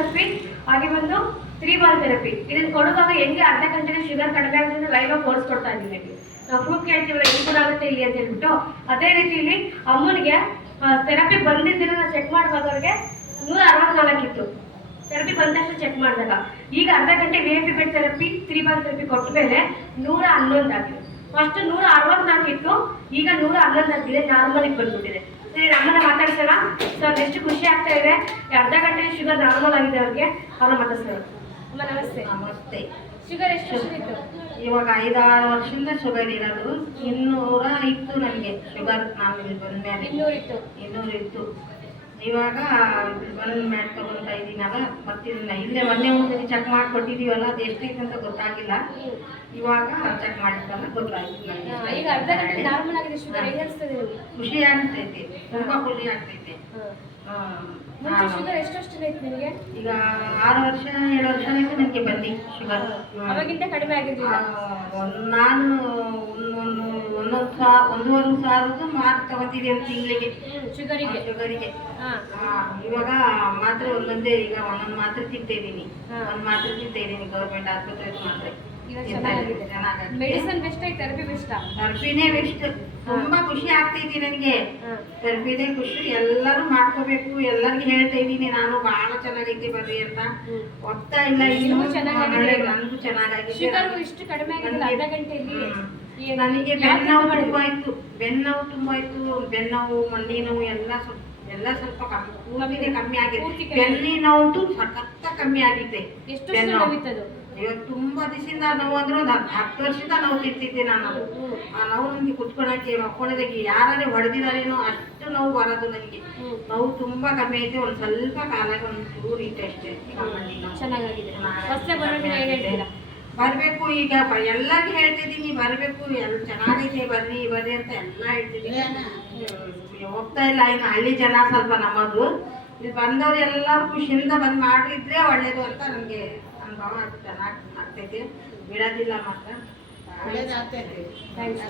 Therapy ಹಾಗೆ ಬಂದು 3 ball therapy. ಇದನ್ನ ಕೊಡುವಾಗ ಹೆಂಗೆ ಅರ್ಧ ಗಂಟೆಗೆ ಶುಗರ್ ಕಡಿಮೆ ಆಗುತ್ತೆ ಲೈವ್ ಆಗಿ ತೋರಿಸ್ಕೊಡ್ತಾ ಇದ್ದೀವಿ. ನಾವು ಪ್ರೂಫ್ ಕೇಳ್ತೀವಲ್ಲ ಇಂಪ್ರೂವ್ ಆಗುತ್ತೆ ಇಲ್ಲಿ ಅಂತ ಹೇಳ್ಬಿಟ್ಟು ಅದೇ ರೀತಿ ಇಲ್ಲಿ ಅಮ್ಮನಿಗೆ ಥೆರಪಿ ಬಂದಿದ್ದನ್ನ ಚೆಕ್ ಮಾಡುವಾಗ ಅವ್ರಿಗೆ 164 ಇತ್ತು. ಥೆರಪಿ ಬಂದ ತಕ್ಷಣ ಚೆಕ್ ಮಾಡಿದಾಗ ಈಗ ಅರ್ಧ ಗಂಟೆ VIP bed therapy 3 ball therapy ಕೊಟ್ಟ ಮೇಲೆ 111 ಆಗಿದೆ. ಫಸ್ಟ್ 164 ಇತ್ತು, ಈಗ 111 ಆಗಿದೆ, ನಾರ್ಮಲಿಗೆ ಬಂದ್ಬಿಟ್ಟಿದೆ. ಸರಿ, ನಮ್ಮನ್ನ ಮಾತಾಡ್ಸೋಣ ಸರ್. ಎಷ್ಟು ಖುಷಿ ಆಗ್ತಾ ಇದೆ, ಅರ್ಧ ಗಂಟೆ ಶುಗರ್ ನಾರ್ಮಲ್ ಆಗಿದೆ ಅವ್ರಿಗೆ. ಅವ್ರನ್ನ ಮಾತಾಡ್ಸೋಣ. ಅಮ್ಮ ನಮಸ್ತೆ. ನಮಸ್ತೆ. ಶುಗರ್ ಎಷ್ಟು ವರ್ಷ ಇತ್ತು? ಇವಾಗ 5-6 ವರ್ಷದಿಂದ ಶುಗರ್ ಇರೋದು. 200 ಇತ್ತು ನನಗೆ ಶುಗರ್. ನಾನು ಇಲ್ಲಿ ಬಂದ ಮೇಲೆ 200 ಇತ್ತು. ಇವಾಗ ಬಂದು ಮ್ಯಾಟ್ ತಗೊಳ್ತಾ ಇದ್ದೀನಲ್ಲ, ಬರ್ತಿರಲಿಲ್ಲ. ಇಲ್ಲೇ ಮೊನ್ನೆ ಒಂದ್ಸರಿ ಚೆಕ್ ಮಾಡಿ ಕೊಟ್ಟಿದ್ದೀವಲ್ಲ, ಅದು ಎಷ್ಟೈತೆ ಅಂತ ಗೊತ್ತಾಗಿಲ್ಲ. ಇವಾಗ ಚೆಕ್ ಮಾಡಿದ್ವಲ್ಲ ಗೊತ್ತಾಯ್ತು ನನಗೆ. ಈಗ ಅರ್ಧ ಗಂಟೆ ನಾರ್ಮಲ್ ಆಗಿದೆ ಶುಗರ್. ಹೇಗೆ ಅನಿಸ್ತದೆ? ಖುಷಿ ಆಗ್ತೈತೆ, ತುಂಬಾ ಖುಷಿ ಆಗ್ತೈತೆ. ಶುಗರ್ ಎಷ್ಟು ವರ್ಷದಿಂದ ಇತ್ತು ನಿಮಗೆ? ಈಗ 6 ವರ್ಷ 7 ವರ್ಷ ಆಯ್ತು ನನಗೆ ಬಂದು ಶುಗರ್. ಅವಾಗಿಂತ ಕಡಿಮೆ ಆಗಿದ್ದಿಲ್ಲ? ನಾನು ಒಂದೂವರೆ ಸಾವಿರದ್ದು ಮಾತ್ರ ತಗೋತಿದ್ದೆ ಒಂದು ತಿಂಗಳಿಗೆ ಶುಗರಿಗೆ. ಇವಾಗ ಮಾತ್ರೆ ಒಂದೊಂದೇ, ಈಗ ಒಂದೊಂದು ಮಾತ್ರೆ ತಿಂತಾ ಇದ್ದೀನಿ. ಒಂದು ಮಾತ್ರೆ ತಿಂತಾ ಇದ್ದೀನಿ ಗೌರ್ಮೆಂಟ್ ಆಸ್ಪತ್ರೆ ಮಾತ್ರೆ. Medicine best, therapy best? ಥೆರಪಿನೇ ಬೆಸ್ಟ್. ತುಂಬಾ ಖುಷಿ ಆಗ್ತೈತಿ ನನಗೆ. ಥೆರಪಿನೇ ಖುಷಿ. ಎಲ್ಲರೂ ಮಾಡ್ಕೋಬೇಕು, ಎಲ್ಲರಿಗೂ ಹೇಳ್ತಾ ಇದ್ದೀನಿ ನಾನು. ಬಹಳ ಚೆನ್ನಾಗೈತಿ ಬರ್ರಿ ಅಂತ. ಒತ್ತಾ ಇಲ್ಲ, ನನಗೂ ಚೆನ್ನಾಗಿದೆ. ಇಷ್ಟು ಕಡಿಮೆ ನನಗೆ ಬೆನ್ನೋವು ತುಂಬಾ ಇತ್ತು. ಬೆನ್ನೋವು ಮಂಡಿ ನೋವು ಎಲ್ಲ ಸ್ವಲ್ಪ ಕಮ್ಮಿ ಆಗಿದೆ. ಬೆನ್ನಿ ನೋವು ಸಖತ್ತ ಕಮ್ಮಿ ಆಗಿದೆ. ಇವತ್ತು ತುಂಬಾ ದಿವಸದಿಂದ ನೋವು ಅಂದ್ರೆ ಒಂದು 10 ವರ್ಷದಿಂದ ನೋವು ತಿಂತಿದ್ದೆ ನಾನು. ಆ ನೋವು ನನಗೆ ಕುತ್ಕೊಳಕ್ಕೆ ಮಕ್ಕೊಳ್ಳೋದಕ್ಕೆ ಯಾರೇ ಹೊಡೆದಿದ್ದಾರೇನೋ ಅಷ್ಟು ನೋವು ಬರೋದು ನನಗೆ. ನೋವು ತುಂಬಾ ಕಮ್ಮಿ ಐತೆ. ಒಂದು ಸ್ವಲ್ಪ ಕಾಲಾಗ ಒಂದು ಚೂರು ಇತ್ತು ಅಷ್ಟೇ. ಬರ್ಬೇಕು. ಈಗ ಎಲ್ಲರಿಗೂ ಹೇಳ್ತಿದ್ದೀನಿ ಬರ್ಬೇಕು, ಚೆನ್ನಾಗೈತೆ ಬರ್ರಿ ಅಂತ ಎಲ್ಲ ಹೇಳ್ತಿದ್ದೀನಿ. ಹೋಗ್ತಾ ಇಲ್ಲ ಇನ್ನು ಹಳ್ಳಿ ಜನ ಸ್ವಲ್ಪ ನಮ್ಮದು. ಇಲ್ಲಿ ಬಂದವ್ರು ಎಲ್ಲರೂ ಖುಷಿಯಿಂದ ಬಂದು ಮಾಡಿದ್ರೆ ಒಳ್ಳೇದು ಅಂತ ನನಗೆ ಅನುಭವ. ಚೆನ್ನಾಗಿ ಆಗ್ತೈತೆ, ಬಿಡೋದಿಲ್ಲ ಮಾತ್ರ. ಥ್ಯಾಂಕ್ಸ್.